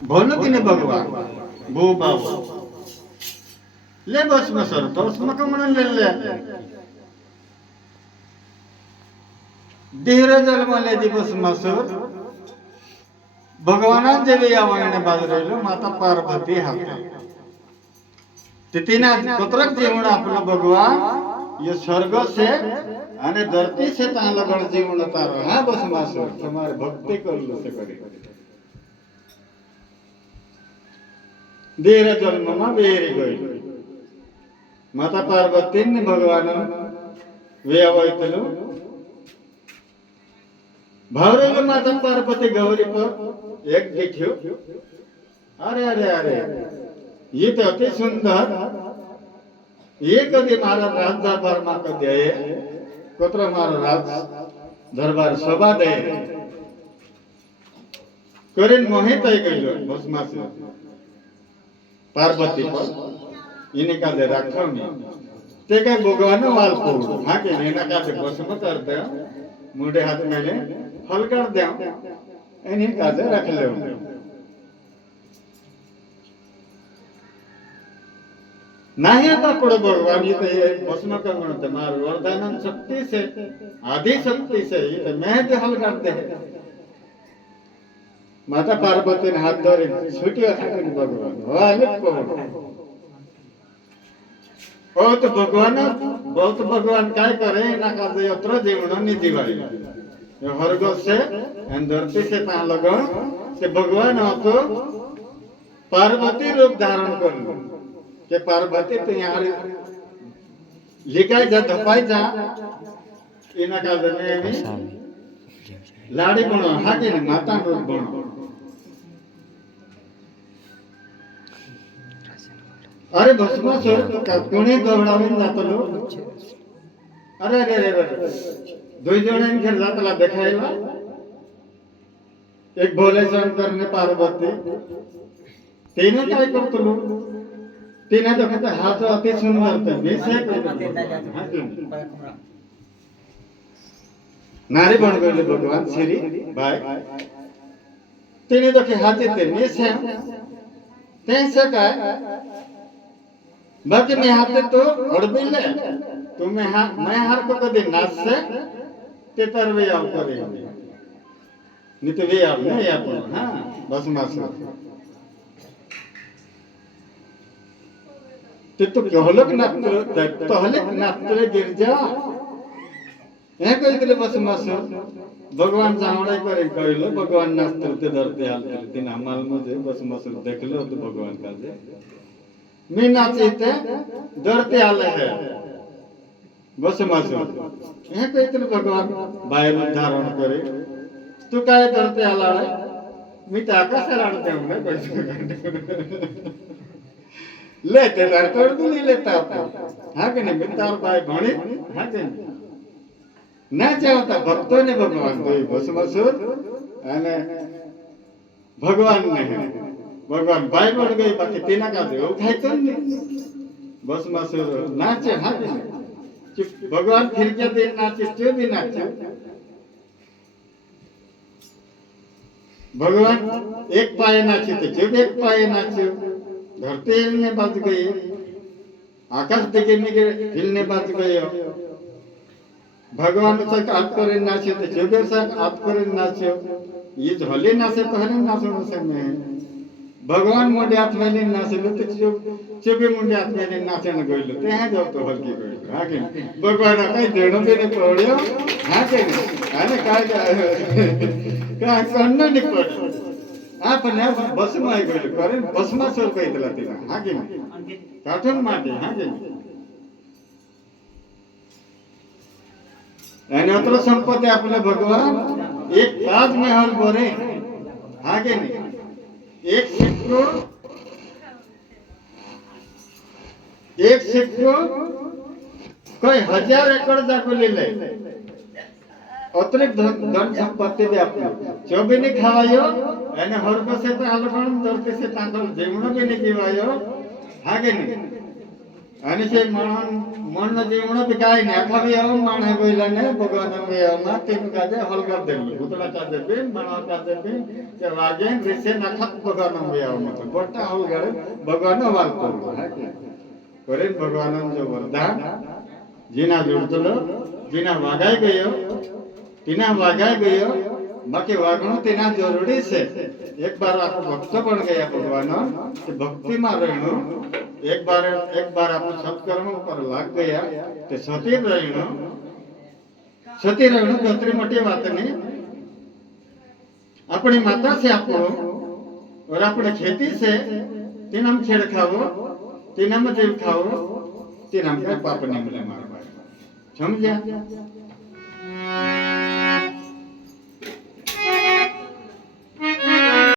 भोलो कि नहीं भगवान भू बाबू ले बस में सर तो उसमें कमन ले ले धीरे जल में ले दी बस मसूर भगवान जेवी आवणे बाजरेलो माता पार्वती हाथे तिथीना कोतरक जीवन आपलो भगवान ये स्वर्ग से અને ધરતી છે ત્યાં લગણ જીવન તારો હા બસ માસો તમારે ભક્તિ કરલું છે કરી ધીરે જન્મમાં બેરી ગઈ માતા પાર્વતી ને ભગવાન વેવાયતલું ભાવરેલું માતા પાર્વતી ગૌરી પર એક દીઠ્યો અરે અરે અરે ये तो अति सुंदर ये कभी मारा राज दरबार में कदे कोतरा मारा राज दरबार शोभा दे करीन मोहित आई गयो भस्मा से पार्वती पर इन्हीं का दे रखो नहीं ते के भगवान वाल को हां के इन्हीं का दे भस्म कर दे मुंडे हाथ में ले फल कर दे इन्हीं का दे रख ले नहीं आता पड़ो भगवान ये तो ये भस्म का गुण है मार वरदानन शक्ति से आदि शक्ति से ये तो मैं भी हल करते हैं माता पार्वती ने हाथ धरे छुटिया था भगवान वाले को ओ तो भगवान बहुत भगवान काय करे ना का दे उतर जीवन नि जीवाई ये हरगो से धरती से पा लगो से भगवान हो तो पार्वती रूप धारण कर के पार्वती तो यहाँ लिखाई जा धपाई जा इना का जने में लाड़ी बनो हाके ने माता रूप बनो अरे भस्मा सोर कोणी गवडावीन जातलो अरे अरे अरे दोन जणांनी खेळ जातला देखायला एक भोले शंकर ने पार्वती तेने काय करतलो तीन तो कहते हाथ अति सुंदर थे वैसे नारी बन गए भगवान श्री भाई तीन तो के हाथ थे वैसे कैसे का बाकी मैं हाथ तो अड़बिले तुम्हें मैं हर को कभी नाच से ते तरवे आव करे नहीं तो वे आव नहीं अपन हां बस मास तो कहलक नात्र गिरजा ए कहले बस मस भगवान जावड़े करे कहलो भगवान नात्र ते धरते हालते दिन हमाल मुझे बस मस देखलो तो भगवान का दे मैं नाचते धरते हाले है बस मस ए कहले भगवान बाहर धारण करे तू काय धरते हाला मी तो आकाश राणते हमने कोई लेते तार कर दू नहीं लेता हाँ के नहीं बितार भाई भणी हाँ के ना चाहता भक्तों ने भगवान कोई भस्मासुर अने भगवान ने भगवान भाई बढ़ गई बाकी तीना का दे उठाई तो नहीं भस्मासुर नाचे हाँ के नहीं भगवान फिर क्या दिन नाचे क्यों भी नाचे भगवान एक पाए नाचे तो क्यों एक पाए नाचे धरती हिलने बाज गई आकाश दिखने के हिलने बाज गए भगवान तक आप करे नाचे तो चौबे तक आप करे नाचे ये झोले नाचे तो हरे नाचो नसे में भगवान मोटे हाथ में नहीं नाचे तो चौबे मुंडे हाथ में नहीं नाचे न गइलो ते हैं जाओ तो हल्की गइलो हां के भगवान कई देणो पे ने पड़ियो हां के आने काय का कन्न नहीं पड़ो आपने बस में आई गयो करे बस में चल कई दिला तेना हां के काठन माटे हां के एने अत्र संपत्ति आपले भगवान एक ताजमहल बोरे हां के एक सिक्को कई 1000 एकड़ जाको ले ले अतिरिक्त धन संपत्ति भी आपने जो भी नहीं खावायो एने हरको से तो आलबण दरते से तांगल जेवण भी नहीं जीवायो हागे नहीं आणि ते मन जीवन भी काय नहीं आखा भी हम माने बोला ने भगवान में ना तीन काजे हल कर देंगे उतला का देबे माना का देबे के वागे रिसे नखत भगवान में हम तो बट्टा हल कर भगवान वाल को है करे भगवान जो वरदान जीना जुड़तलो जीना वागाय गयो तीना वागाय गयो बाकी वागणो तीना जरूरी से एक बार आप भक्त बन गया भगवान कि भक्ति में रहनो एक बार आप सत्कर्म पर लाग गया तो सती रहना दूसरी मोटी बात नहीं अपनी माता से आपको और अपने खेती से तीन हम खेड़ खाओ तीन हम जीव खाओ तीन हम पाप नहीं मिले मारा समझा